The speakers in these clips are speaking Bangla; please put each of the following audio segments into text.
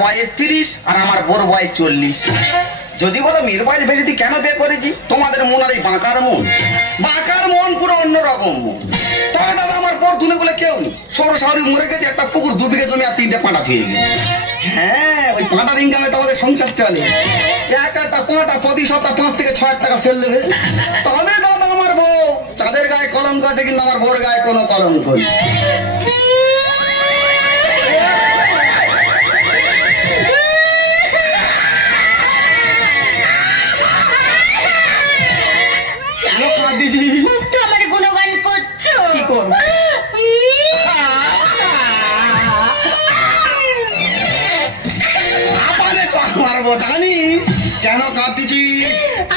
বয়স 30 আর আমার বড় বয়স 40। যদি বলো মেয়ের বয়স বেশি তুই কেন বিয়ে করেছি, তোমাদের মন আর এই বাঁকার মন পুরো অন্যরকম মন। তবে দাদা আমার পর দুনে বলে কেউ নেই, সৌর শাহরি মরে গেছে, একটা পুকুর 2 বিঘে জমি আর 3টে পাঁটা থুয়ে গেছে। হ্যাঁ, ওই পাঁটার ইনকামে তো আমাদের সংসার চলে। একটা পাঁটা প্রতি সপ্তাহ 5 থেকে 6 টাকা সেল দেবে। তবে দাদা আমার বউ, চাঁদের গায়ে কলঙ্ক আছে কিন্তু আমার বউর গায়ে কোনো কলঙ্ক নেই। কেন কাঁদতেছি?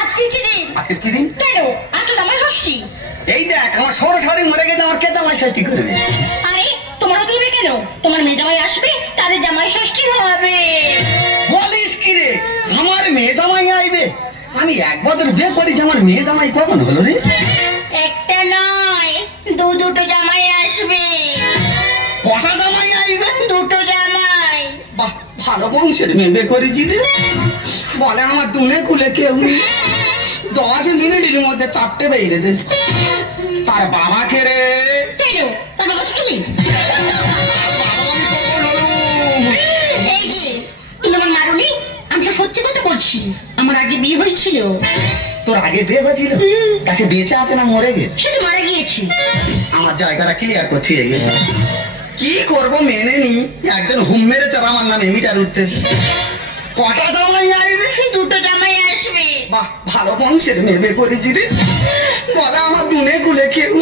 আজকে কি দিন? আজকে কি দিন? কেন আজকে জামাই ষষ্ঠী। এই দেখ আমার সৌর শাহরি মরে গেছে, আমার কে জামাই ষষ্ঠী করবে? আরে তোমারও তুলবে কেন? তোমার মেয়ে জামাই আসবে, তাদের জামাই ষষ্ঠী হবে। বলিস কি রে, আমার মেয়ে জামাই আইবে? আমি 1 বছর বিয়ে করেছি, আমার মেয়ে জামাই কখন হলো রে? একটা নয়, দুটো জামাই আসবে। কটা জামাই আইবে? 2টো জামাই। বাহ, ভালো বংশের মেয়ে বিয়ে করেছি রে। বলে আমার দুনে খুলে কেউ 10 মিনিটের মধ্যে 4টে বেরিয়ে দে। তার বাবাকে রে। কেন তার বাবা তো তুমি? এই যে তুমি আমার মারুনি, আমি তো সত্যি কথা বলছি। আমার আগে বিয়ে হয়েছিল। তোর আগে বিয়ে হয়েছিল? তা সে বেঁচে আছে না মরে গেছে? সে তো মারা গিয়েছে। আমার জায়গাটা ক্লিয়ার করতে গেছে। কি করবো মেনে নি, একজন হুম মেরেছে আর আমার নামে মিটার উঠতেছে। কটা জামাই আসবে? 2টো জামাই আসবে। বাহ, ভালো বংশের মেয়ে বিয়ে করেছি রে। বলে আমার দুনে খুলে কেউ